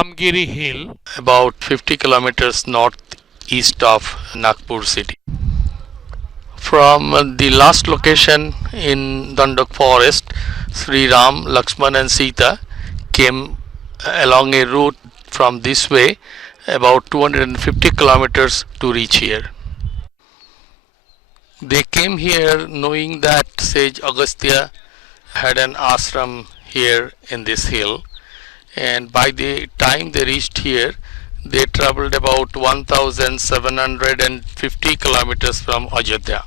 Ramgiri hill, about 50 kilometers northeast of Nagpur city. From the last location in Dandak forest, Sri Ram, Lakshman and Sita came along a route from this way about 250 kilometers to reach here. They came here knowing that sage Agastya had an ashram here in this hill, and by the time they reached here, they traveled about 1750 kilometers from Ajodhya.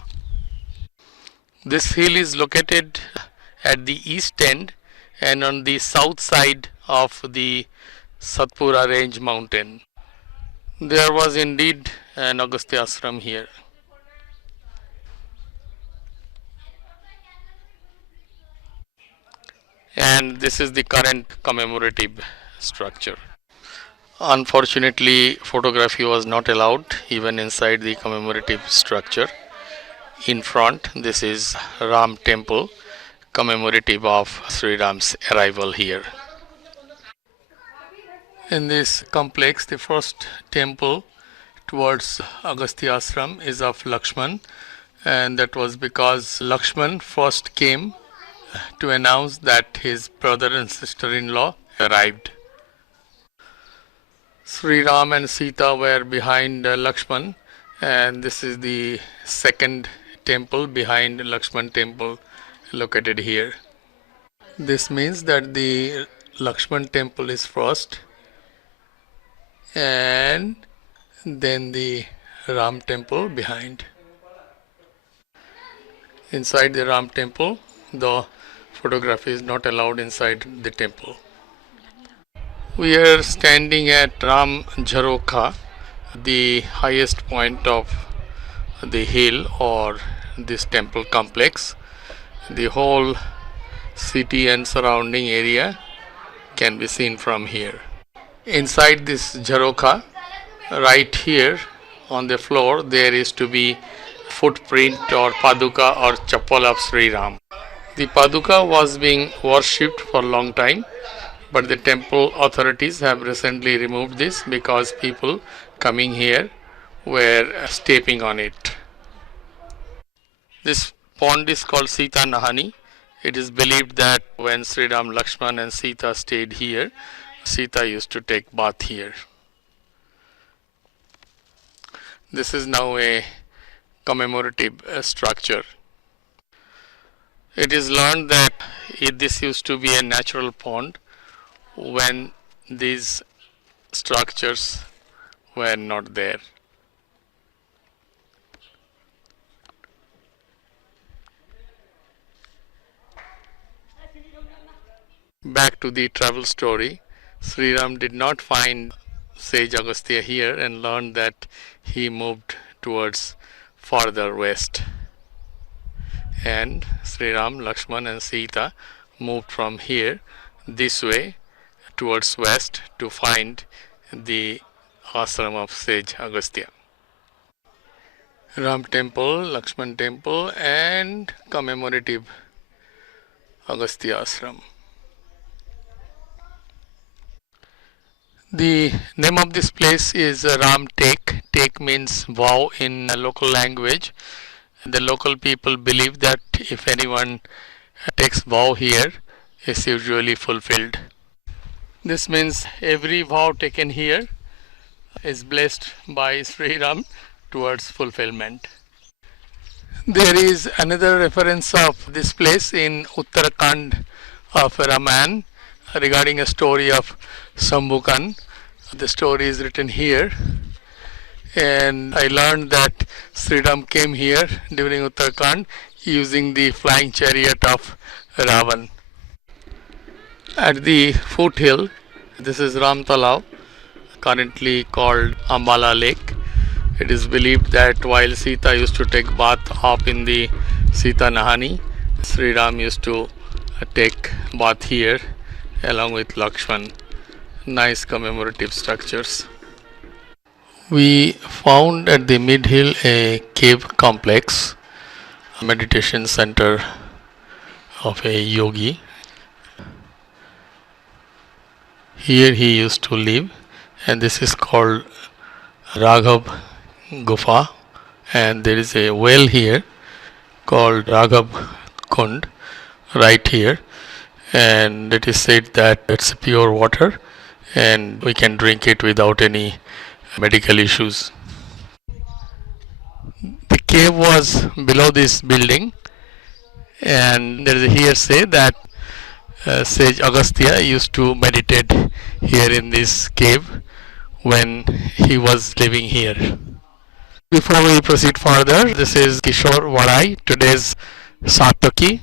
This hill is located at the east end and on the south side of the Satpura range mountain. There was indeed an Agastya ashram here. And this is the current commemorative structure. Unfortunately, photography was not allowed even inside the commemorative structure. In front, this is Ram Temple, commemorative of Sri Ram's arrival here. In this complex, the first temple towards Agastya Ashram is of Lakshman, and that was because Lakshman first came to announce that his brother and sister-in-law arrived. Shri Ram and Sita were behind Lakshman, and this is the second temple behind Lakshman temple located here. This means that the Lakshman temple is first and then the Ram temple behind. Inside the Ram temple, the photography is not allowed inside the temple. We are standing at Jharokha, the highest point of the hill or this temple complex. The whole city and surrounding area can be seen from here. Inside this Jharokha, right here on the floor, there is to be footprint or paduka or chappal of Sri Ram. The paduka was being worshipped for a long time, but the temple authorities have recently removed this because people coming here were stepping on it. This pond is called Sita Nahani. It is believed that when Sri Ram, Lakshman and Sita stayed here, Sita used to take bath here. This is now a commemorative structure. It is learned that this used to be a natural pond when these structures were not there. Back to the travel story. Sri Ram did not find sage Agastya here and learned that he moved towards farther west. And Sri Ram, Lakshman and Sita moved from here this way towards west to find the ashram of sage Agastya. Ram temple, Lakshman temple and commemorative Agastya ashram. The name of this place is Ramtek. Tek means vow in local language. The local people believe that if anyone takes vow here, is usually fulfilled. This means every vow taken here is blessed by Sri Ram towards fulfillment. There is another reference of this place in Uttarakhand of Ramayana regarding a story of Sambhukan. The story is written here, and I learned that Sri Ram came here during Uttarakhand using the flying chariot of Ravan. At the foothill, this is Ram Talao, currently called Ambala Lake. It is believed that while Sita used to take bath up in the Sita Nahani, Sri Ram used to take bath here along with Lakshman. Nice commemorative structures. We found at the mid-hill a cave complex, a meditation center of a yogi. Here he used to live, and this is called Raghav Gufa, and there is a well here called Raghav Kund right here, and it is said that it's pure water and we can drink it without any medical issues. The cave was below this building, and there is a hearsay that sage Agastya used to meditate here in this cave when he was living here. Before we proceed further, this is Kishore Vadai, today's Sataki,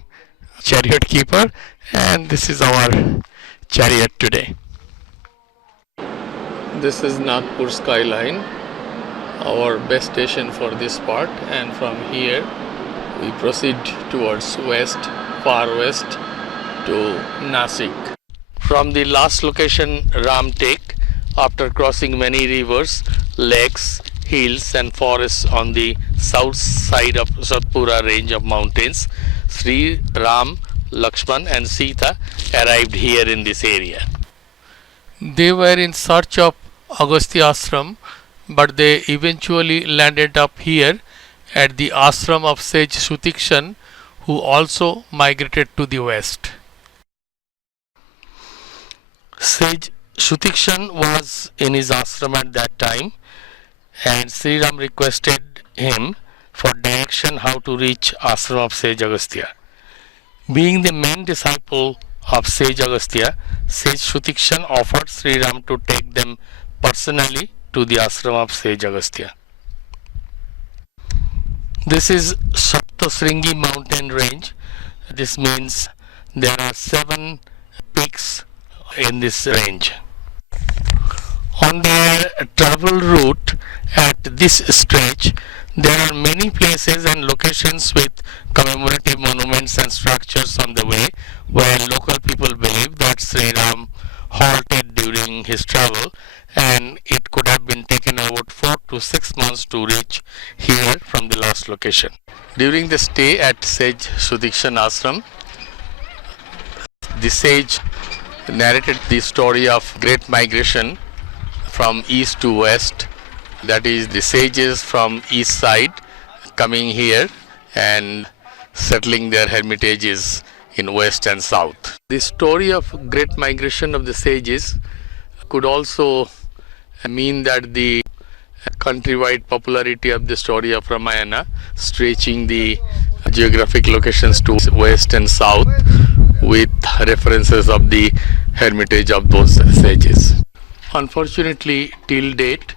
chariot keeper, and this is our chariot today. This is Nagpur skyline, our best station for this part, and from here we proceed towards west, far west to Nasik. From the last location, Ramtek, after crossing many rivers, lakes, hills and forests on the south side of Satpura range of mountains, Shri Ram, Lakshman and Sita arrived here in this area. They were in search of Agastya Ashram, but they eventually landed up here at the ashram of sage Shutikshan, who also migrated to the west. Sage Shutikshan was in his ashram at that time, and Shri Ram requested him for direction how to reach ashram of sage Agastya. Being the main disciple of sage Agastya, sage Shutikshan offered Shri Ram to take them personally to the ashram of sage Agastya. This is Saptasringi mountain range. This means there are 7 peaks in this range. On their travel route at this stretch, there are many places and locations with commemorative monuments and structures on the way where local people believe that Shri Ram halted during his travel, and it could have been taken about 4 to 6 months to reach here from the last location. During the stay at sage Shutikshan ashram, the sage narrated the story of great migration from east to west, that is the sages from east side coming here and settling their hermitages in west and south. The story of great migration of the sages could also mean that the countrywide popularity of the story of Ramayana, stretching the geographic locations to west and south with references of the hermitage of those sages. Unfortunately, till date,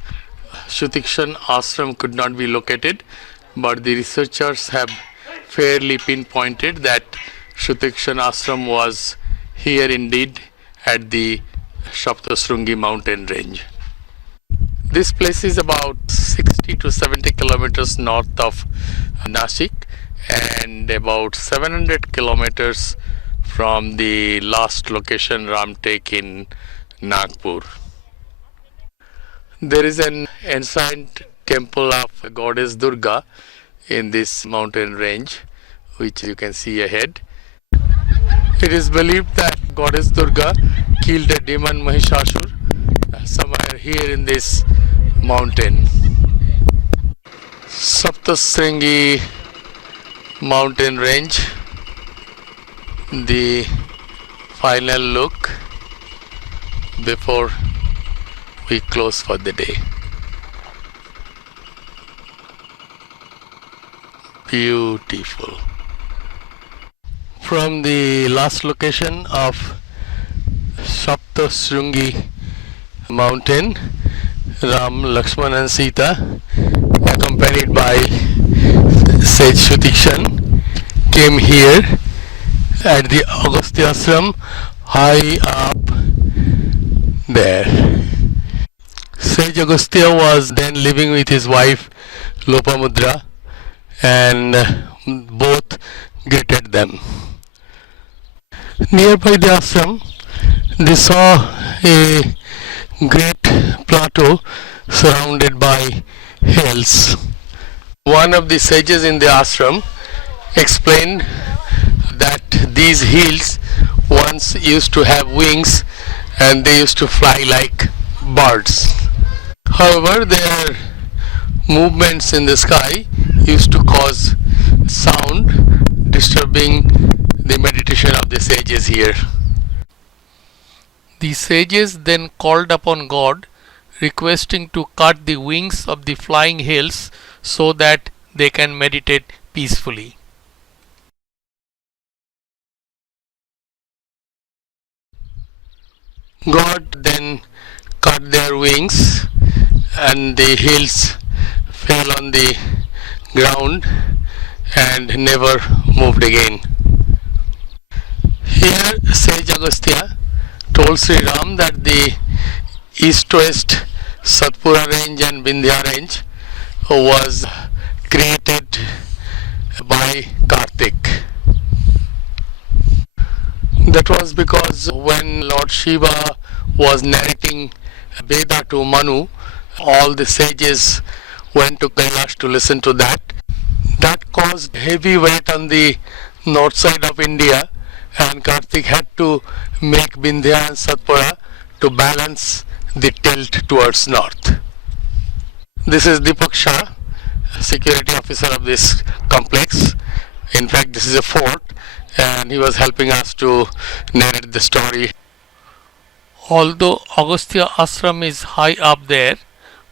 Shutikshan ashram could not be located, but the researchers have fairly pinpointed that Shutikshan ashram was here indeed at the Saptasringi mountain range. This place is about 60 to 70 kilometers north of Nashik and about 700 kilometers from the last location, Ramtek in Nagpur. There is an ancient temple of goddess Durga in this mountain range, which you can see ahead. It is believed that goddess Durga killed a demon Mahishasur somewhere here in this mountain. Saptasringi mountain range, the final look before we close for the day. Beautiful. From the last location of Saptasringi mountain, Ram, Lakshman and Sita, accompanied by sage Shutikshan, came here at the Agastya ashram high up there. Sage Agastya was then living with his wife Lopamudra, and both greeted them. Nearby the ashram, they saw a great plateau surrounded by hills. One of the sages in the ashram explained that these hills once used to have wings and they used to fly like birds. However, their movements in the sky used to cause sound, disturbing the meditation of the sages here. The sages then called upon God, requesting to cut the wings of the flying hills so that they can meditate peacefully. God then cut their wings and the hills fell on the ground and never moved again. Here, sage Agastya told Shri Ram that the east-west Satpura range and Vindhya range was created by Kartik. That was because when Lord Shiva was narrating Veda to Manu, all the sages went to Kailash to listen to that. That caused heavy weight on the north side of India, and Kartik had to make Vindhya and Satpura to balance the tilt towards north. This is Deepak Shah, security officer of this complex. In fact, this is a fort, and he was helping us to narrate the story. Although Agastya Ashram is high up there,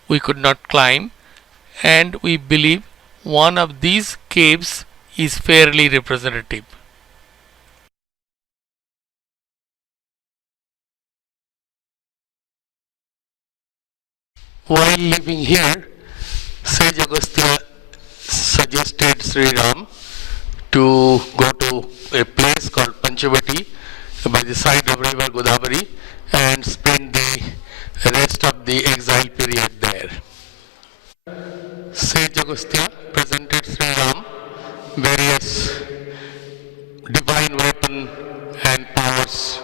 we could not climb, and we believe one of these caves is fairly representative. While living here, Sage Agastya suggested Sri Ram to go to a place called Panchavati by the side of river Godavari and spend the rest of the exile period there. Sage Agastya presented Sri Ram various divine weapon and powers.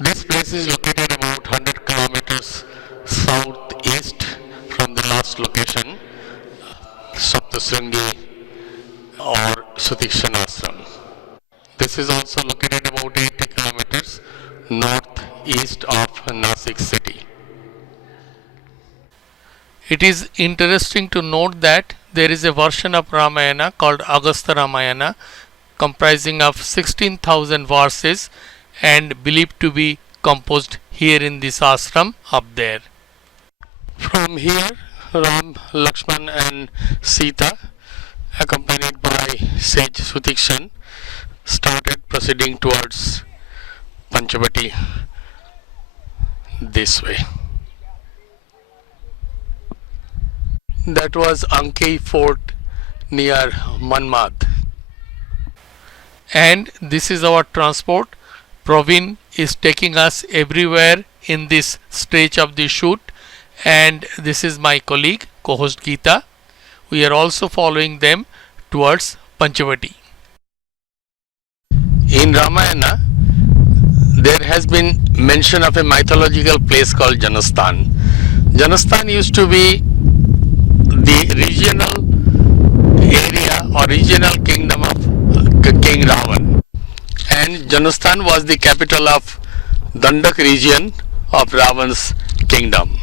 This place is located about 100 kilometers southeast from the last location, Saptasringi or Sutikshana Ashram. This is also located about 80 kilometers northeast of Nasik city. It is interesting to note that there is a version of Ramayana called Agastya Ramayana comprising of 16,000 verses and believed to be composed here in this ashram up there. From here, Ram, Lakshman and Sita, accompanied by sage Sutikshan, started proceeding towards Panchavati this way. That was Anki Fort near Manmad. And this is our transport. Praveen is taking us everywhere in this stretch of the shoot, and this is my colleague, co-host Geeta. We are also following them towards Panchavati. In Ramayana, there has been mention of a mythological place called Janasthan. Janasthan used to be the regional area or regional kingdom of King Ravan, and Janasthan was the capital of Dandak region of Ravan's kingdom.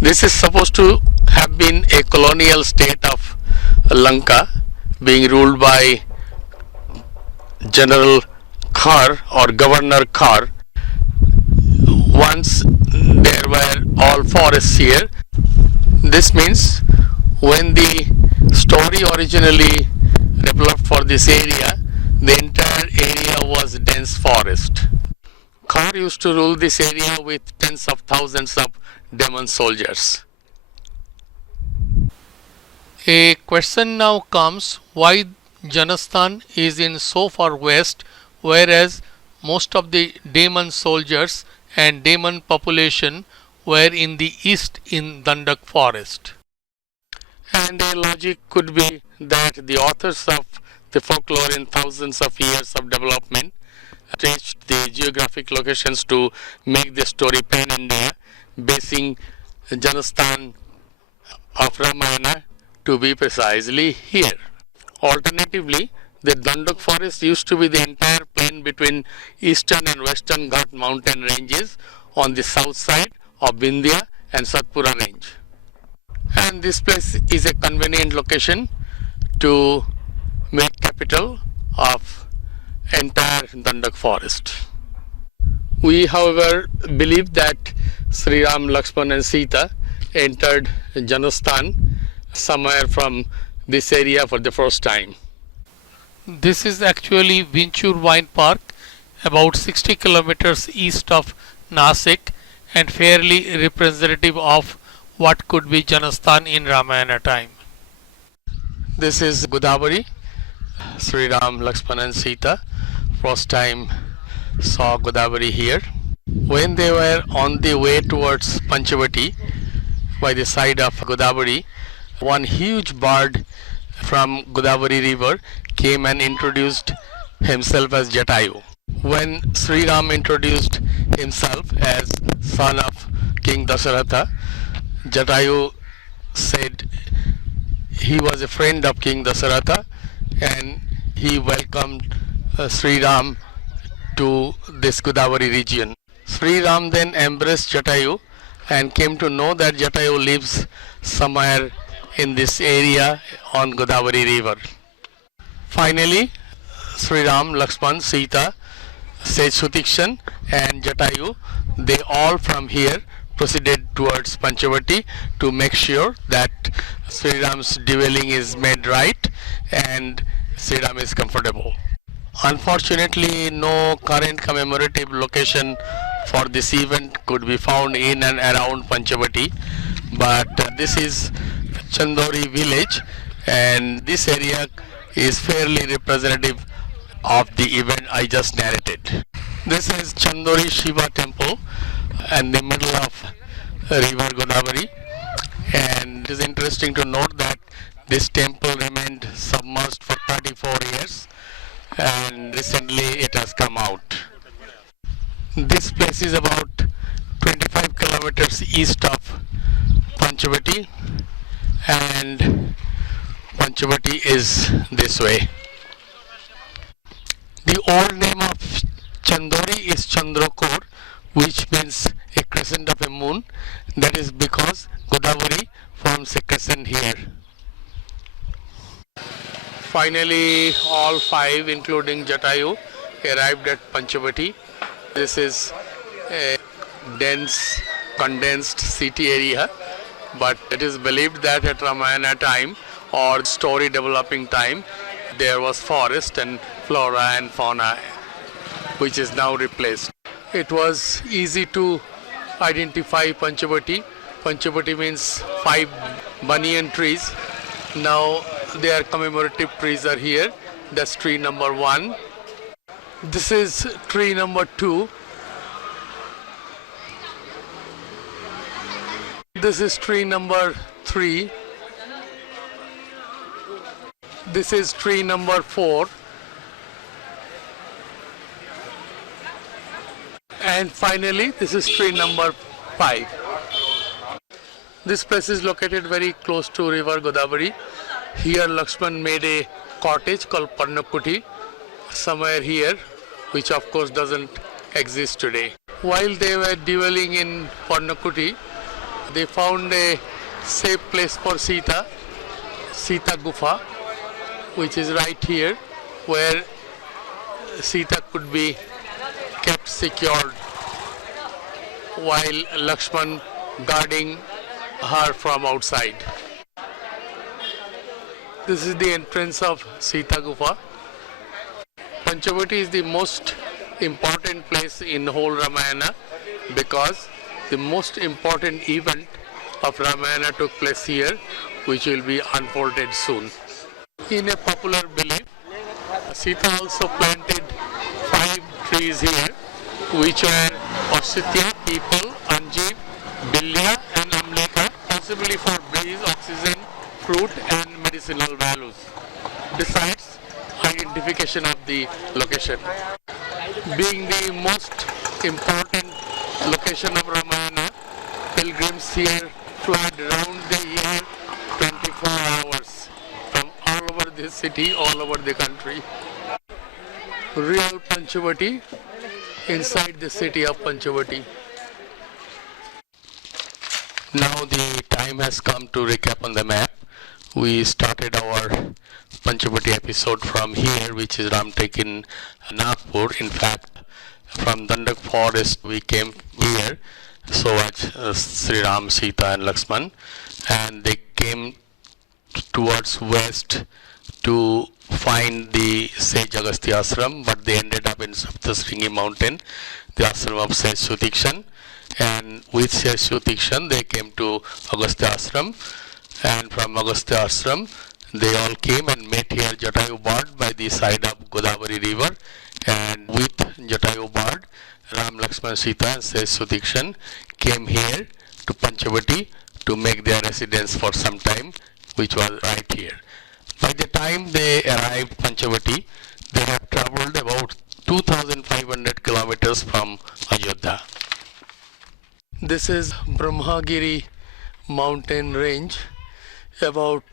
This is supposed to have been a colonial state of Lanka being ruled by General Khar or Governor Khar. Once there were all forests here. This means when the story originally developed for this area, the entire area was dense forest. Khar used to rule this area with tens of thousands of demon soldiers. A question now comes, why Janasthan is in so far west, whereas most of the demon soldiers and demon population were in the east in Dandak forest. And a logic could be that the authors of the folklore in thousands of years of development stretched the geographic locations to make the story pan India, basing Janasthan of Ramayana to be precisely here. Alternatively, the Dandak forest used to be the entire plain location between eastern and western Ghat mountain ranges on the south side of Vindhya and Satpura range. And this place is a convenient location to make capital of entire Dandak forest. We, however, believe that Shri Ram, Lakshman and Sita entered Janasthan somewhere from this area for the first time. This is actually Vinchur Wine Park, about 60 kilometers east of Nasik and fairly representative of what could be Janasthan in Ramayana time. This is Godavari. Shri Ram, Lakshman and Sita first time saw Godavari here. When they were on the way towards Panchavati by the side of Godavari, one huge bird from Godavari river came and introduced himself as Jatayu. When Shri Ram introduced himself as son of King Dasharatha, Jatayu said he was a friend of King Dasharatha and he welcomed Shri Ram to this Godavari region. Shri Ram then embraced Jatayu and came to know that Jatayu lives somewhere in this area on Godavari river. Finally, Shri Ram, Lakshman, Sita, Sage Sutikshan and Jatayu, they all from here proceeded towards Panchavati to make sure that Shri Ram's dwelling is made right and Shri Ram is comfortable. Unfortunately, no current commemorative location for this event could be found in and around Panchavati, but this is Chandori village and this area is fairly representative of the event I just narrated. This is Chandori Shiva Temple in the middle of river Godavari, and it is interesting to note that this temple remained submerged for 34 years and recently it has come out. This place is about 25 kilometers east of Panchavati and Panchavati is this way. The old name of Chandori is Chandrakor, which means a crescent of a moon. That is because Godavari forms a crescent here. Finally, all five, including Jatayu, arrived at Panchavati. This is a dense, condensed city area, but it is believed that at Ramayana time or story developing time, there was forest and flora and fauna, which is now replaced. It was easy to identify Panchavati. Panchavati means 5 banyan trees. Now their commemorative trees are here. That's tree number 1. This is tree number 2. This is tree number 3. This is tree number 4. And finally, this is tree number 5. This place is located very close to river Godavari. Here Lakshman made a cottage called Parnakuti somewhere here, which of course doesn't exist today. While they were dwelling in Parnakuti, they found a safe place for Sita, Sita Gufa, which is right here, where Sita could be kept secured while Lakshman guarding her from outside. This is the entrance of Sita Gufa. Panchavati is the most important place in whole Ramayana because the most important event of Ramayana took place here, which will be unfolded soon. In a popular belief, Sita also planted 5 trees here, which are Ositya, People, Anjeev, Bilya and Amlika, possibly for breeze, oxygen, fruit and medicinal values. Besides, identification of the location. Being the most important location of Ramayana, pilgrims here flood round the year 24 hours from all over the city, all over the country. real Panchavati inside the city of Panchavati. Now the time has come to recap on the map. We started our Panchavati episode from here, which is Ramtek in Nagpur. In fact, from Dandak forest we came here, so as Sri Ram, Sita and Lakshman, and they came towards west to find the sage Agastya Ashram, but they ended up in Saptasringi mountain, the ashram of sage Sutikshan, and with sage Sutikshan they came to Agastya Ashram, and from Agastya Ashram they all came and met here Jatayu Bard by the side of Godavari river, and with Jatayu Bard, Ram, Lakshman, Sita and sage Sutikshan came here to Panchavati to make their residence for some time, which was right here. By the time they arrived Panchavati, they have traveled about 2,500 kilometers from Ayodhya. This is Brahmagiri mountain range, about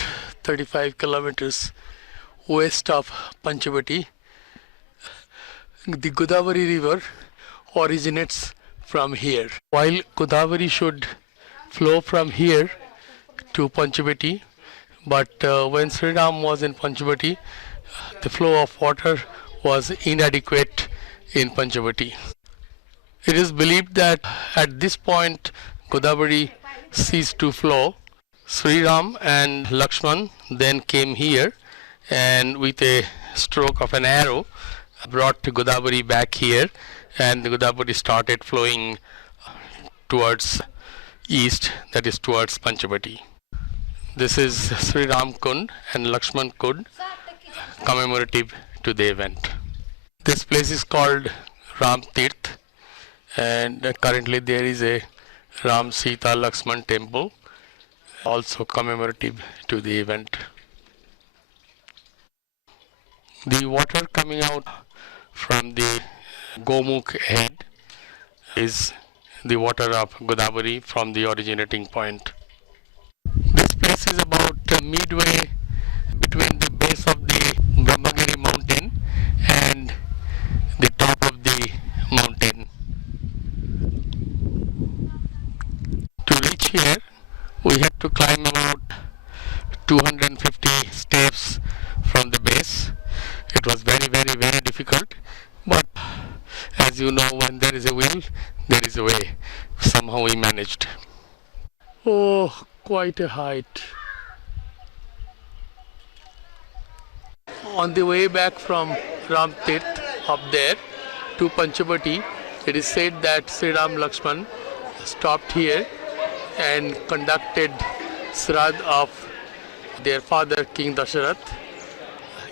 35 kilometers west of Panchavati. The Godavari river originates from here. While Godavari should flow from here to Panchavati, but when Sri Ram was in Panchavati, the flow of water was inadequate in Panchavati. It is believed that at this point Godavari ceased to flow. Sri Ram and Lakshman then came here and with a stroke of an arrow brought Godavari back here, and the Godavari started flowing towards east, that is towards Panchavati. This is Shri Ram Kund and Lakshman Kund, commemorative to the event. This place is called Ramtek, and currently there is a Ram-Sita Lakshman temple, also commemorative to the event. The water coming out from the Gomukh head is the water of Godavari from the originating point. This place is about midway between the base of the Brahmagiri mountain and the top of the mountain. To reach here, we had to climb about 250 steps from the base. It was very, very, very difficult, but as you know, when there is a will, there is a way. Somehow we managed. Oh, quite a height. On the way back from Ramtek up there to Panchavati, it is said that Sri Ram Lakshman stopped here and conducted Sraddha of their father King Dasharath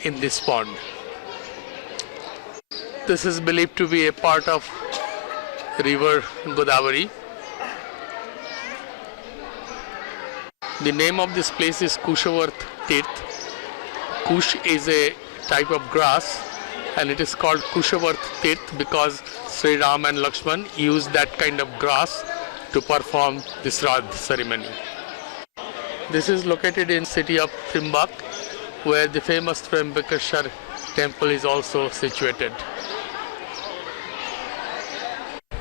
in this pond. This is believed to be a part of river Godavari. The name of this place is Kushavarth Tirth. Kush is a type of grass and it is called Kushavarth Tirth because Sri Ram and Lakshman used that kind of grass to perform the Sraddha ceremony. This is located in city of Trimbak, where the famous Trimbakeshwar temple is also situated.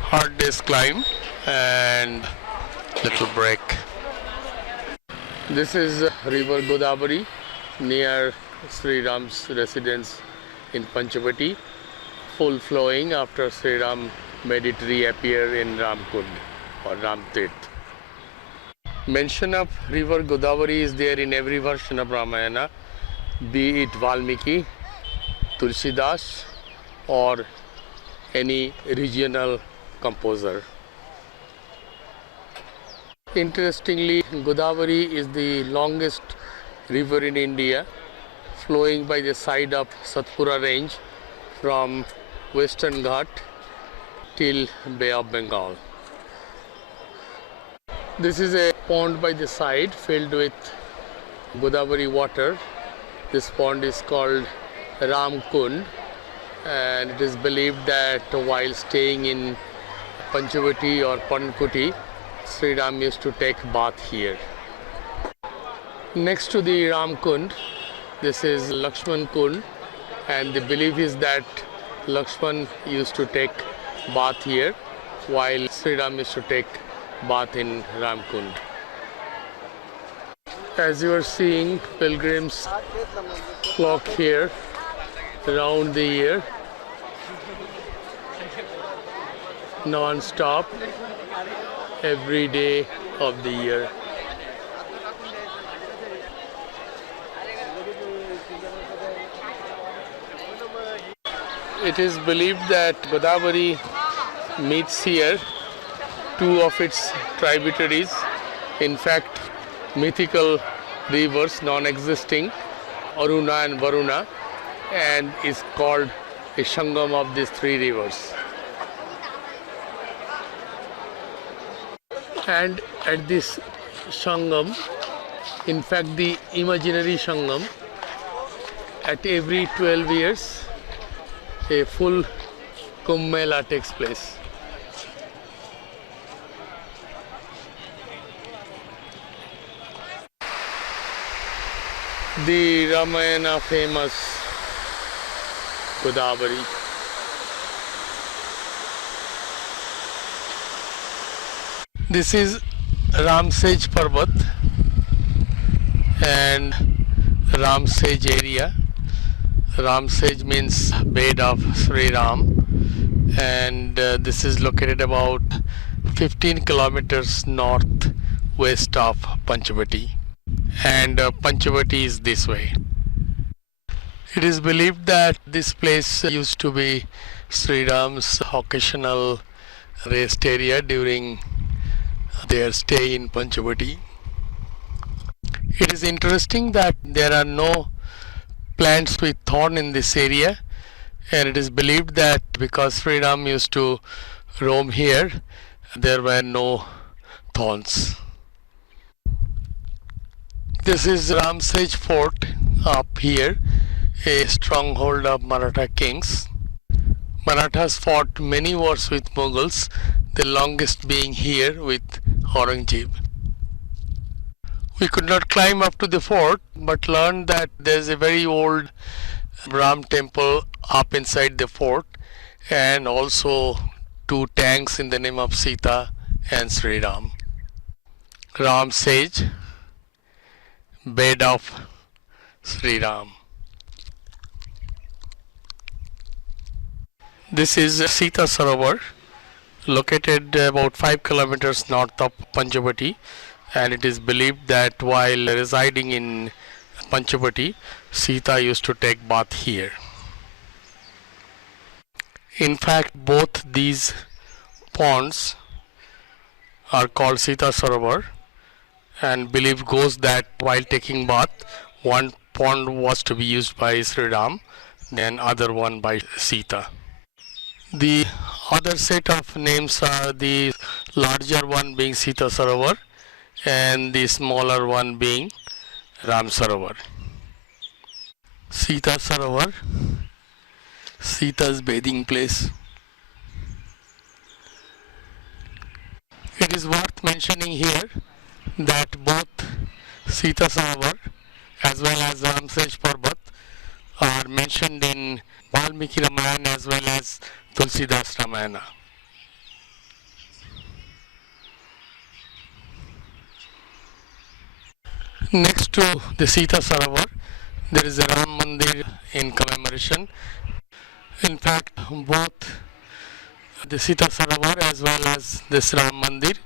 Hard day's climb and little break. This is river Godavari near Sri Ram's residence in Panchavati, full flowing after Sri Ram made it reappear in Ramkund or Ramtek. Mention of river Godavari is there in every version of Ramayana, be it Valmiki, Tulsidas or any regional composer. Interestingly, Godavari is the longest river in India, flowing by the side of Satpura range from Western Ghat till Bay of Bengal. This is a pond by the side filled with Godavari water. This pond is called Ram Kund, and it is believed that while staying in Panchavati or Pankuti, Sri Ram used to take bath here. Next to the Ram Kund, this is Lakshman Kund, and the belief is that Lakshman used to take bath here, while Shri Ram used to take bath in Ramkund. As you are seeing, pilgrims flock here around the year, non-stop, every day of the year. It is believed that Godavari meets here two of its tributaries, in fact mythical rivers, non-existing, Aruna and Varuna, and is called a Sangam of these three rivers. And at this Sangam, in fact the imaginary Sangam, at every 12 years a full Kumbh Mela takes place. The Ramayana famous Godavari. This is Ramsej Parvat and Ramsej area. Ramsej means bed of Shri Ram, and this is located about 15 kilometers northwest of Panchavati, and Panchavati is this way. It is believed that this place used to be Shri Ram's occasional rest area during their stay in Panchavati. It is interesting that there are no plants with thorn in this area, and it is believed that because Shri Ram used to roam here, there were no thorns. This is Ramsej Fort up here, a stronghold of Maratha kings. Marathas fought many wars with Mughals, the longest being here with Aurangzeb. We could not climb up to the fort, but learned that there is a very old Ram temple up inside the fort, and also two tanks in the name of Sita and Shri Ram. Ramsej, bed of Shri Ram. This is Sita Sarovar, located about 5 kilometers north of Panchavati, and it is believed that while residing in Panchavati, Sita used to take bath here. In fact, both these ponds are called Sita Sarovar, and belief goes that while taking bath, one pond was to be used by Shri Ram, then other one by Sita. The other set of names are the larger one being Sita Sarovar and the smaller one being Ram Sarovar. Sita Sarovar, Sita's bathing place. It is worth mentioning here that both Sita Sarovar as well as Ramsej Parvat are mentioned in Valmiki Ramayana as well as Tulsidas Ramayana. Next to the Sita Sarovar, there is a Ram Mandir in commemoration. In fact, both the Sita Sarovar as well as this Ram Mandir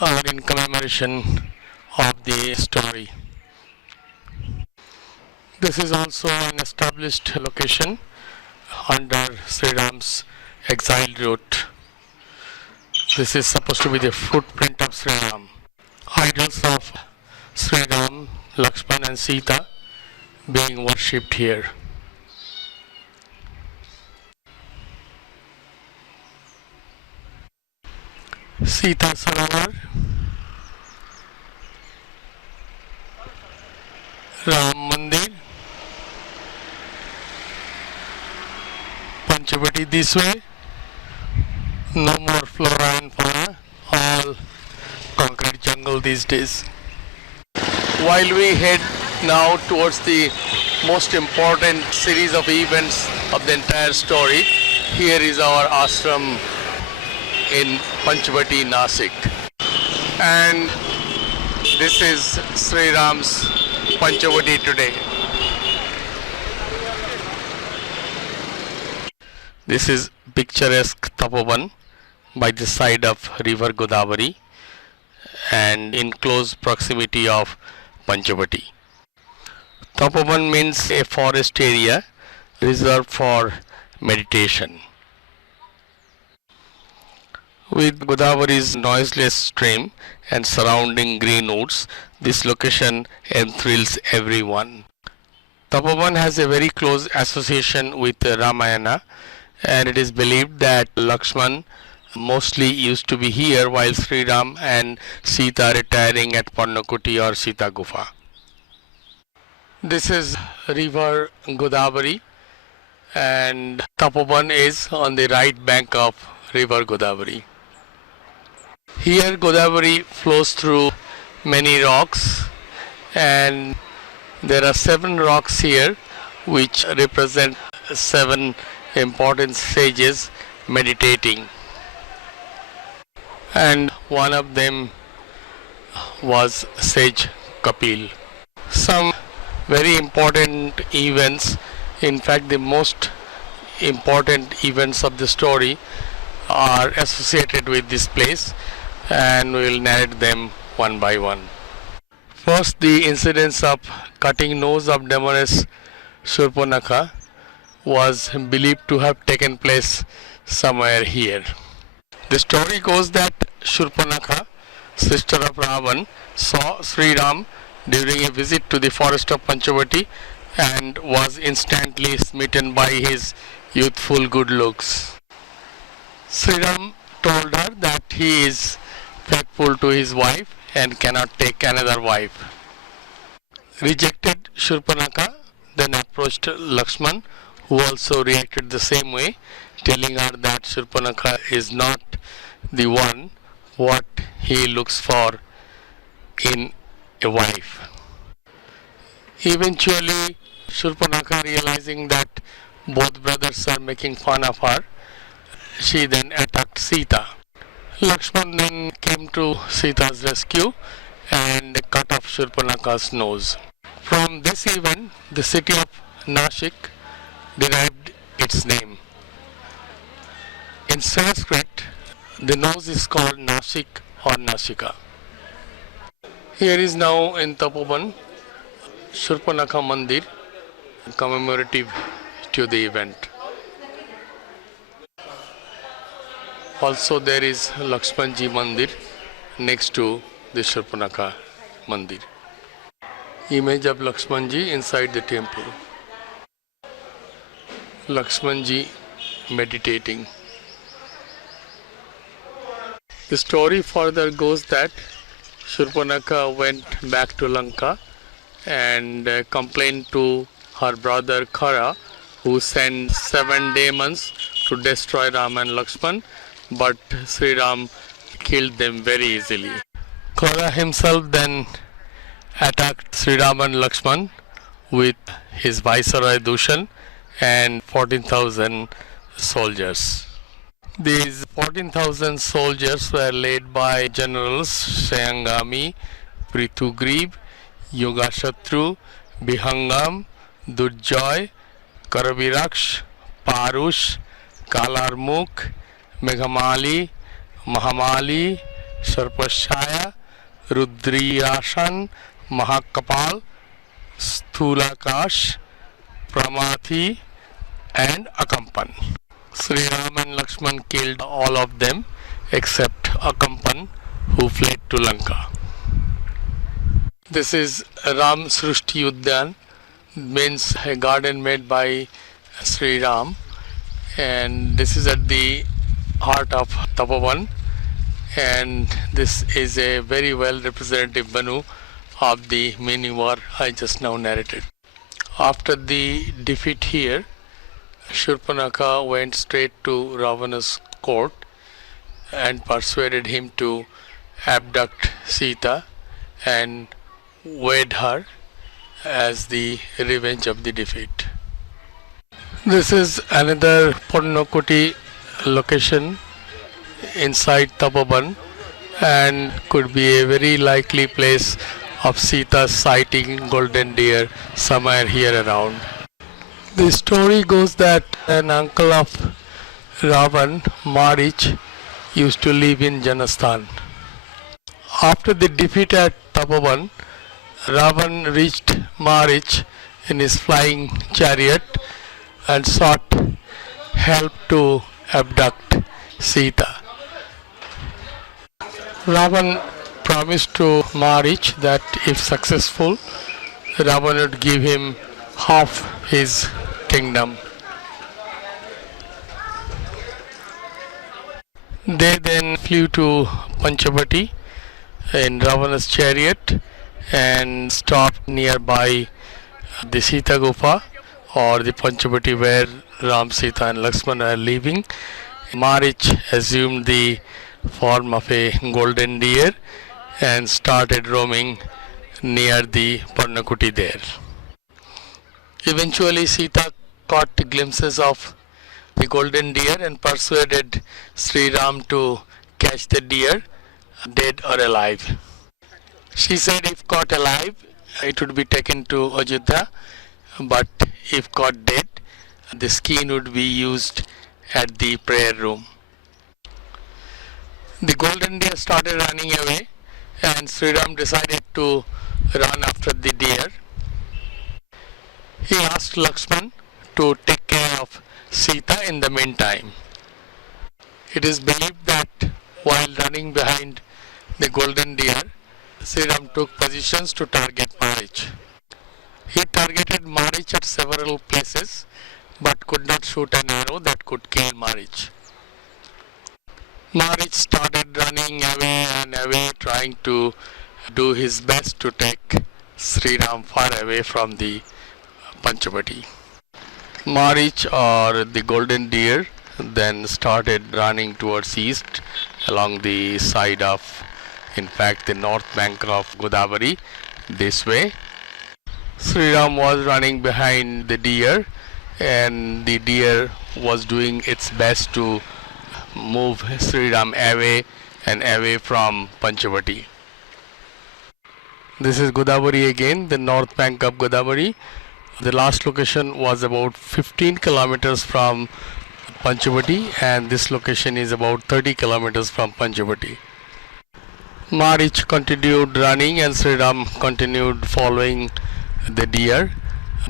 are in commemoration of the story. This is also an established location under Sri Ram's exile route. This is supposed to be the footprint of Sri Ram. Idols of Sri Ram, Lakshman and Sita being worshipped here. Sita Sarovar, Ram Mandir, Panchavati this way, no more flora and fauna, all concrete jungle these days. While we head now towards the most important series of events of the entire story. Here is our ashram in Panchavati, Nasik. And this is Shri Ram's Panchavati today. This is picturesque Tapoban by the side of river Godavari and in close proximity of Panchavati. Tapoban means a forest area reserved for meditation. With Godavari's noiseless stream and surrounding green woods, this location enthralls everyone. Tapoban has a very close association with Ramayana, and it is believed that Lakshman mostly used to be here while Shri Ram and Sita retiring at Pannakuti or Sita Gufa. This is river Godavari, and Tapoban is on the right bank of river Godavari. Here Godavari flows through many rocks, and there are 7 rocks here which represent 7 important sages meditating. And one of them was Sage Kapil. Some very important events, in fact the most important events of the story, are associated with this place, and we will narrate them one by one. First, the incidents of cutting nose of demoness Shurpanakha was believed to have taken place somewhere here. The story goes that Shurpanakha, sister of Ravan, saw Sri Ram during a visit to the forest of Panchavati and was instantly smitten by his youthful good looks. Sri Ram told her that he is faithful to his wife and cannot take another wife. Rejected Shurpanakha then approached Lakshman, who also reacted the same way, telling her that Shurpanakha is not the one what he looks for in a wife. Eventually, Shurpanakha, realizing that both brothers are making fun of her, she then attacked Sita. Lakshman then came to Sita's rescue and cut off Shurpanakha's nose. From this event, the city of Nashik derived its name. In Sanskrit, the nose is called Nashik or Nashika. Here is now in Tapoban Shurpanakha Mandir, commemorative to the event. Also there is Lakshmanji Mandir next to the Shurpanakha Mandir. Image of Lakshmanji inside the temple. Lakshmanji meditating. The story further goes that Shurpanakha went back to Lanka and complained to her brother Khara, who sent 7 demons to destroy Ram and Lakshman, but Sri Ram killed them very easily. Khara himself then attacked Sri Ram and Lakshman with his viceroy Dushan and 14,000 soldiers. These 14,000 soldiers were led by generals Shayangami, Prithugrib, Yogashatru, Bihangam, Durjoy, Karaviraksh, Parush, Kalarmukh, Meghamali, Mahamali, Sarpashaya, Rudriyashan, Mahakapal, Sthulakash, Pramathi, and Akampan. Sri Ram and Lakshman killed all of them except Akampan, who fled to Lanka. This is Ram Srushti Udyan, means a garden made by Sri Ram, and this is at the heart of Tapoban, and this is a very well representative Banu of the mini war I just now narrated. After the defeat here, Shurpanakha went straight to Ravana's court and persuaded him to abduct Sita and wed her as the revenge of the defeat. This is another Pornokuti location inside Tapoban and could be a very likely place of Sita sighting golden deer somewhere here around. The story goes that an uncle of Ravan, Marich, used to live in Janasthan. After the defeat at Tapoban, Ravan reached Marich in his flying chariot and sought help to abduct Sita. Ravan promised to Marich that if successful, Ravan would give him half his kingdom. They then flew to Panchavati in Ravana's chariot and stopped nearby the Sita Gufa or the Panchavati where Ram, Sita and Lakshman are living. Marich assumed the form of a golden deer and started roaming near the Parnakuti there. Eventually Sita caught glimpses of the golden deer and persuaded Shri Ram to catch the deer, dead or alive. She said if caught alive, it would be taken to Ajodhya, but if caught dead, the skin would be used at the prayer room. The golden deer started running away and Sri Ram decided to run after the deer. He asked Lakshman to take care of Sita in the meantime. It is believed that while running behind the golden deer, Sri Ram took positions to target Marich. He targeted Marich at several places but could not shoot an arrow that could kill Marich. Marich started running away and away, trying to do his best to take Sri Ram far away from the Panchavati. Marich or the golden deer then started running towards east along the side of, in fact, the north bank of Godavari this way. Sri Ram was running behind the deer and the deer was doing its best to move Sri Ram away and away from Panchavati. This is Godavari again, the north bank of Godavari. The last location was about 15 kilometers from Panchavati and this location is about 30 kilometers from Panchavati. Marich continued running and Sri Ram continued following the deer,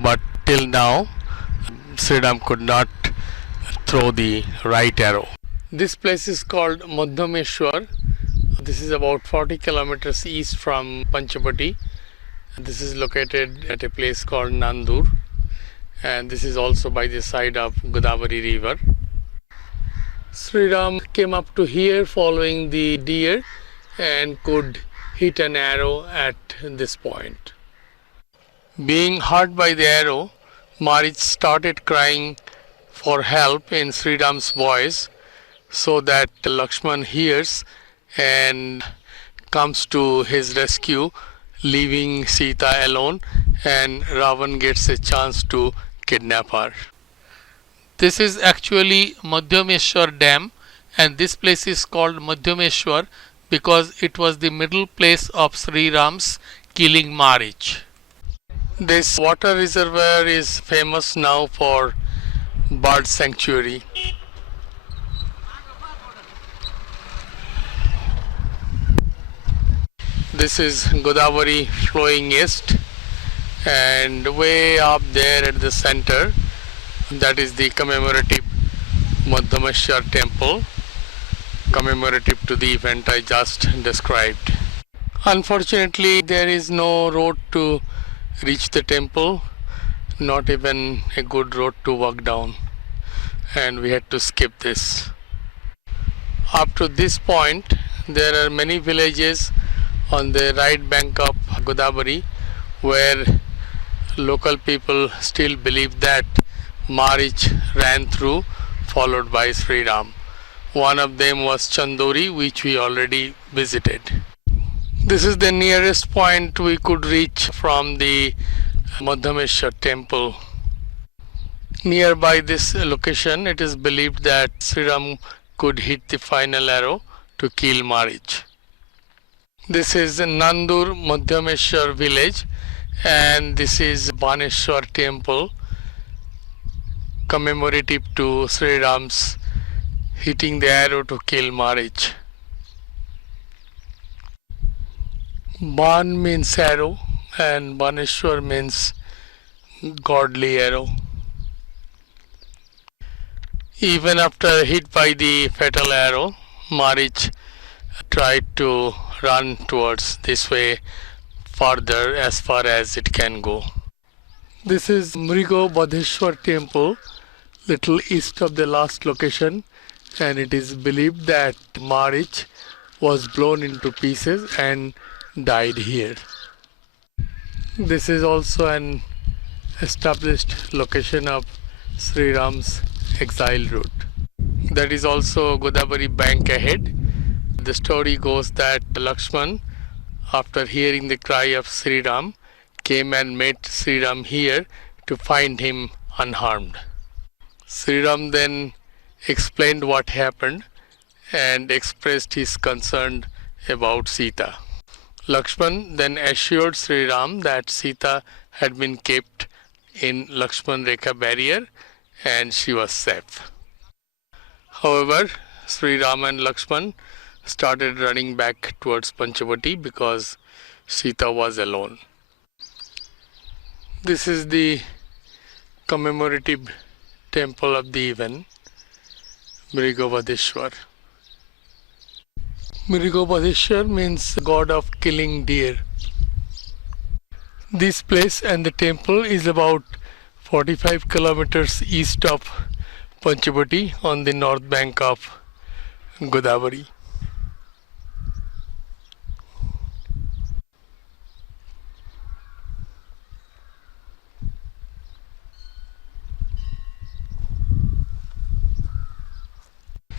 but till now Sri Ram could not throw the right arrow. This place is called Dhomeshwar. This is about 40 kilometers east from Panchavati. This is located at a place called Nandur and this is also by the side of Godavari river. Sri Ram came up to here following the deer and could hit an arrow at this point. Being hurt by the arrow, Marich started crying for help in Sri Ram's voice so that Lakshman hears and comes to his rescue, leaving Sita alone, and Ravan gets a chance to kidnap her. This is actually Madhyameshwar Dam and this place is called Madhyameshwar because it was the middle place of Sri Ram's killing Marich. This water reservoir is famous now for bird sanctuary. This is Godavari flowing east and way up there at the center, that is the commemorative Dhomeshwar temple, commemorative to the event I just described. Unfortunately, there is no road to reach the temple, not even a good road to walk down, and we had to skip this. Up to this point, there are many villages on the right bank of Godavari where local people still believe that Marich ran through followed by Shri Ram. One of them was Chandori, which we already visited. This is the nearest point we could reach from the Madhyameshwar temple. Nearby this location, it is believed that Sri Ram could hit the final arrow to kill Marich. This is Nandur Madhyameshwar village, and this is Baneshwar temple commemorative to Sri Ram's hitting the arrow to kill Marich. Ban means arrow and Baneshwar means godly arrow. Even after hit by the fatal arrow, Marich tried to run towards this way further as far as it can go. This is Mrigo Badheshwar temple, little east of the last location, and it is believed that Marich was blown into pieces and died here. This is also an established location of Sri Ram's exile route. That is also Godavari bank ahead. The story goes that Lakshman, after hearing the cry of Sri Ram, came and met Sri Ram here to find him unharmed. Sri Ram then explained what happened and expressed his concern about Sita. Lakshman then assured Sri Ram that Sita had been kept in Lakshman Rekha barrier and she was safe. However, Sri Ram and Lakshman started running back towards Panchavati because Sita was alone. This is the commemorative temple of the event, Mrigovadeshwar. Mrigovadeshwar means god of killing deer. This place and the temple is about 45 kilometers east of Panchavati on the north bank of Godavari.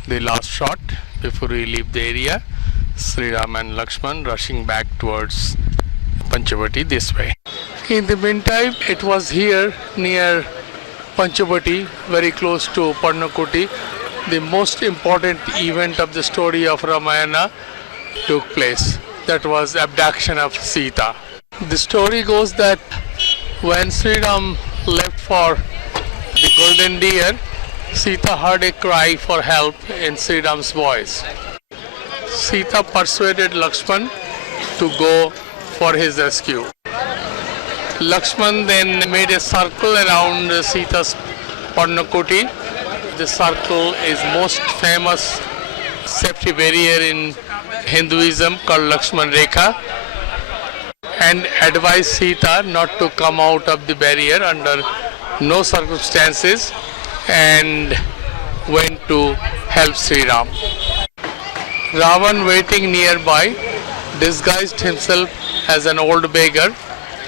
The last shot before we leave the area, Sri Ram and Lakshman rushing back towards Panchavati this way. In the meantime, it was here near Panchavati, very close to Parnakoti, the most important event of the story of Ramayana took place. That was abduction of Sita. The story goes that when Sri Ram left for the golden deer, Sita heard a cry for help in Sri Ram's voice. Sita persuaded Lakshman to go for his rescue. Lakshman then made a circle around Sita's Parnakoti. The circle is most famous safety barrier in Hinduism called Lakshman Rekha, and advised Sita not to come out of the barrier under no circumstances, and went to help Sri Ram. Ravan, waiting nearby, disguised himself as an old beggar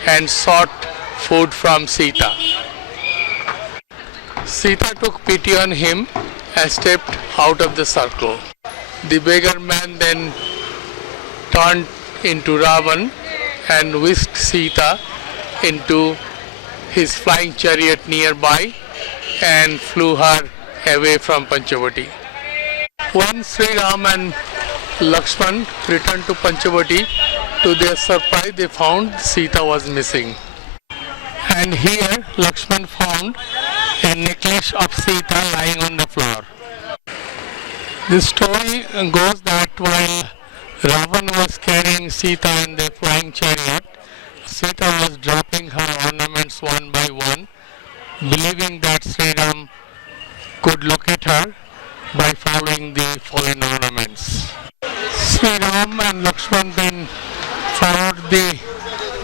and sought food from Sita. Sita took pity on him and stepped out of the circle. The beggar man then turned into Ravan and whisked Sita into his flying chariot nearby and flew her away from Panchavati. When Sri Ram and Lakshman returned to Panchavati, to their surprise they found Sita was missing. And here Lakshman found a necklace of Sita lying on the floor. The story goes that while Ravan was carrying Sita in the flying chariot, Sita was dropping her ornaments one by one, believing that Sri Ram could locate her by following the fallen ornaments. Sri Ram and Lakshman then followed the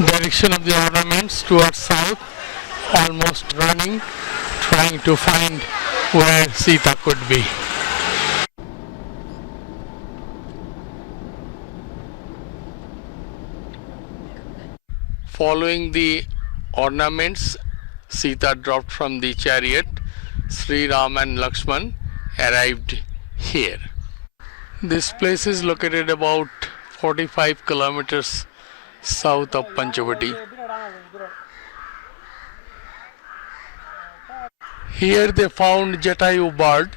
direction of the ornaments towards south, almost running, trying to find where Sita could be. Following the ornaments Sita dropped from the chariot, Sri Ram and Lakshman arrived here. This place is located about 45 kilometers south of Panchavati. Here they found Jatayu bird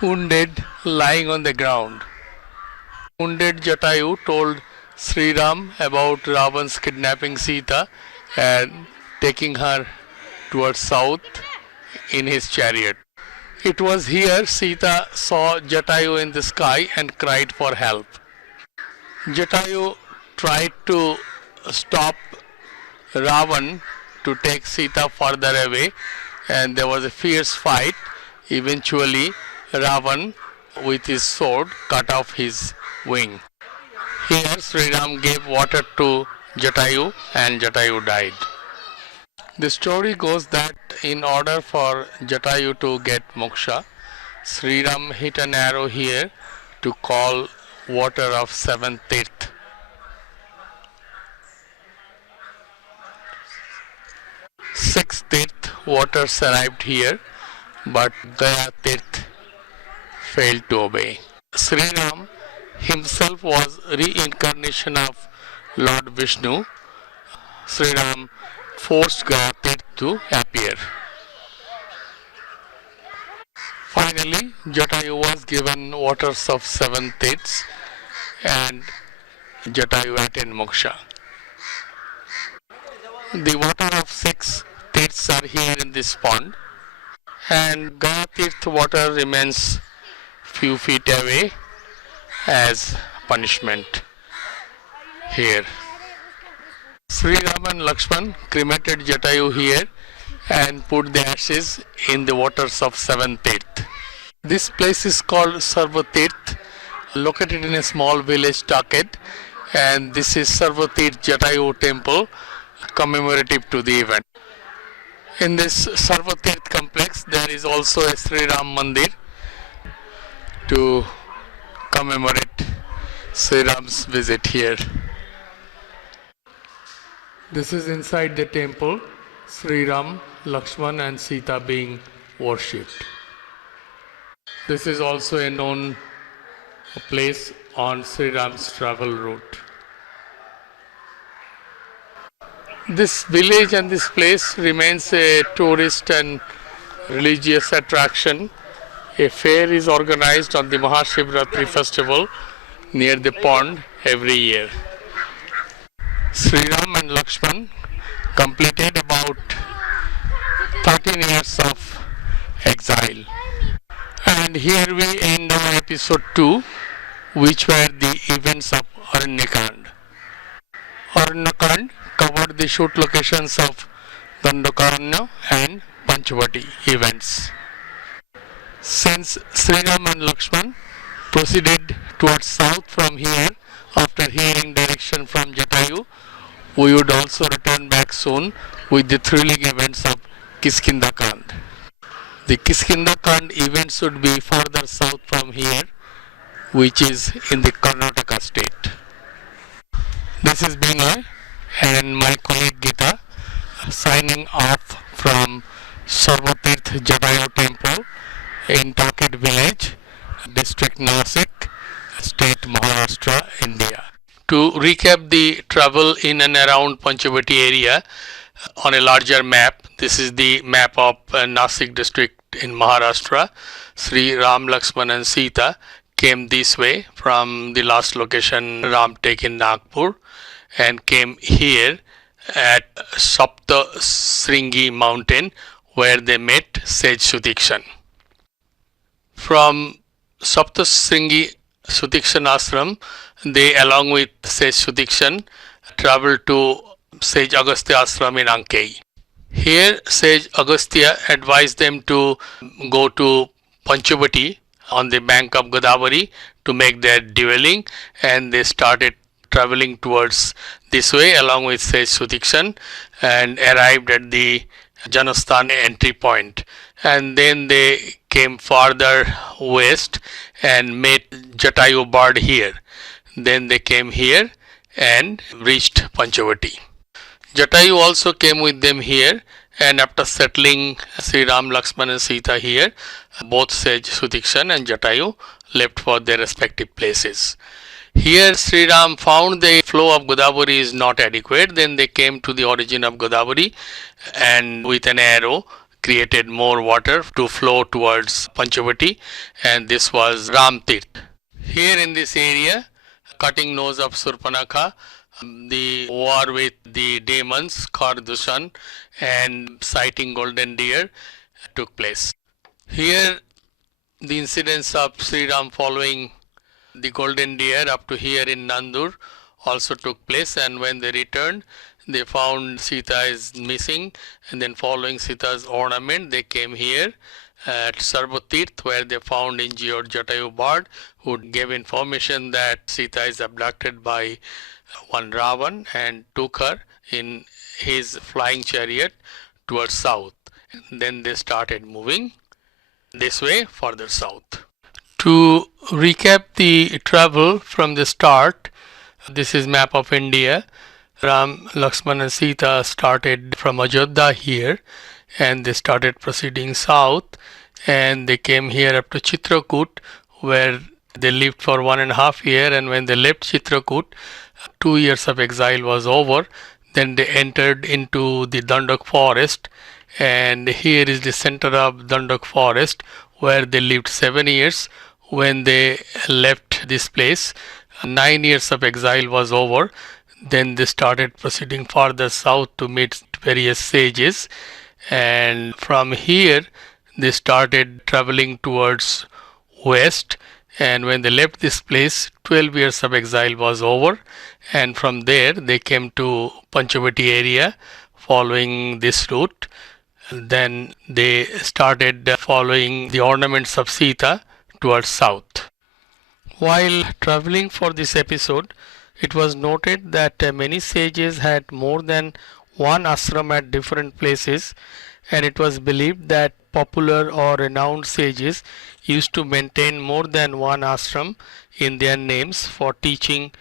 wounded lying on the ground. Wounded Jatayu told Sri Ram about Ravan's kidnapping Sita and taking her towards south in his chariot. It was here Sita saw Jatayu in the sky and cried for help. Jatayu tried to stop Ravan to take Sita further away, and there was a fierce fight. Eventually, Ravan, with his sword, cut off his wing. Here, Sri Ram gave water to Jatayu, and Jatayu died. The story goes that in order for Jatayu to get moksha, Sri Ram hit an arrow here to call water of seventh tirth. Sixth tirth waters arrived here, but Gaya tirth failed to obey. Sri Ram himself was reincarnation of Lord Vishnu. Sri Ram forced Gaya tirth to appear. Finally, Jatayu was given waters of seven tirths and Jatayu attained moksha. The water of six tirths are here in this pond, and Gaya tirth water remains few feet away as punishment here. Sri Ram and Lakshman cremated Jatayu here and put the ashes in the waters of seventh tirth. This place is called Sarvatirth, located in a small village Taket, and this is Sarvatirth Jatayu temple commemorative to the event. In this Sarvatirth complex there is also a Sri Ram Mandir to commemorate Sri Ram's visit here. This is inside the temple, Sri Ram, Lakshman and Sita being worshipped. This is also a known place on Sri Ram's travel route. This village and this place remains a tourist and religious attraction. A fair is organized on the Mahashivratri festival near the pond every year. Sri Ram and Lakshman completed about 13 years of exile. And here we end our episode 2, which were the events of Aranya Kaand. Aranya Kaand covered the shoot locations of Dandakaranya and Panchavati events. Since Sri Ram and Lakshman proceeded towards south from here after hearing direction from Jatayu, we would also return back soon with the thrilling events of Kiskinda Kaand. The Kiskinda Kaand events would be further south from here, which is in the Karnataka state. This is Binoy and my colleague Gita signing off from Sarvatirth Jatayu Temple in Taket village, district Nashik, state Maharashtra, India. To recap the travel in and around Panchavati area on a larger map, this is the map of Nasik district in Maharashtra. Sri Ram, Lakshman and Sita came this way from the last location Ramtek in Nagpur and came here at Sapta Sringi mountain where they met Sage Sutikshan. From Sapta Sringi Sutikshan Ashram, they along with Sage Sutikshan traveled to Sage Agastya Ashram in Ankei. Here Sage Agastya advised them to go to Panchavati on the bank of Godavari to make their dwelling, and they started traveling towards this way along with Sage Sutikshan and arrived at the Janasthan entry point, and then they came farther west and met Jatayu bird here. Then they came here and reached Panchavati. Jatayu also came with them here, and after settling Sri Ram, Lakshman and Sita here, both Sage Sutikshan and Jatayu left for their respective places. Here Sri Ram found the flow of Godavari is not adequate. Then they came to the origin of Godavari and with an arrow created more water to flow towards Panchavati, and this was Ramtek. Here in this area, cutting nose of Surpanakha, the war with the demons, Khardushan, and sighting golden deer took place. Here, the incidents of Sri Ram following the golden deer up to here in Nandur also took place, and when they returned, they found Sita is missing, and then following Sita's ornament, they came here at Sarvatirth, where they found injured Jatayu Bard, who gave information that Sita is abducted by one Ravan and took her in his flying chariot towards south. Then they started moving this way further south. To recap the travel from the start, this is map of India. Ram, Lakshman and Sita started from Ajodhya here, and they started proceeding south, and they came here up to Chitrakoot, where they lived for 1.5 years, and when they left Chitrakoot, 2 years of exile was over. Then they entered into the Dandak forest, and here is the center of Dandak forest, where they lived 7 years. When they left this place, 9 years of exile was over. Then they started proceeding further south to meet various sages, and from here they started traveling towards west, and when they left this place, 12 years of exile was over, and from there they came to Panchavati area following this route. Then they started following the ornaments of Sita towards south. While traveling for this episode, it was noted that many sages had more than one ashram at different places, and it was believed that popular or renowned sages used to maintain more than one ashram in their names for teaching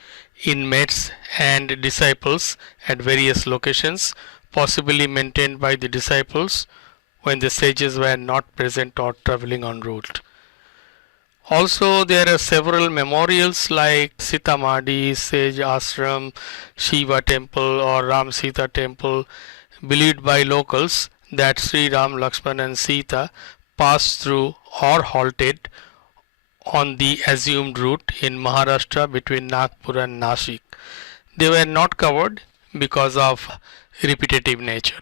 inmates and disciples at various locations, possibly maintained by the disciples when the sages were not present or traveling en route. Also, there are several memorials like Sita Madhi, Sage Ashram, Shiva Temple or Ram-Sita Temple, believed by locals that Shri Ram, Lakshman and Sita passed through or halted on the assumed route in Maharashtra between Nagpur and Nasik. They were not covered because of repetitive nature.